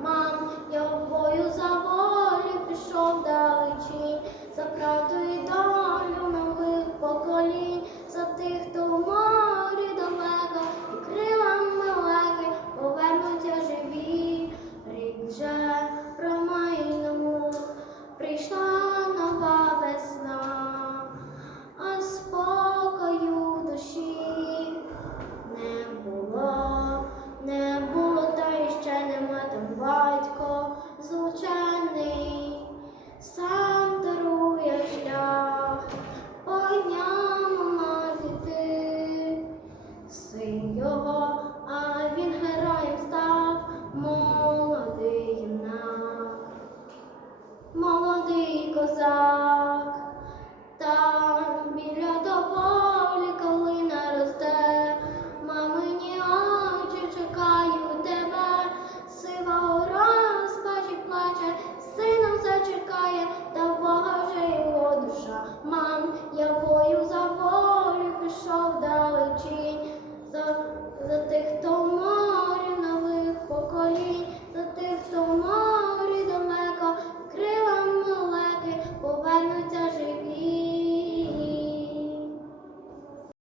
Мам, я в бою за волю пішов далечінь, за правду і долю нових поколінь, за тих, хто мав.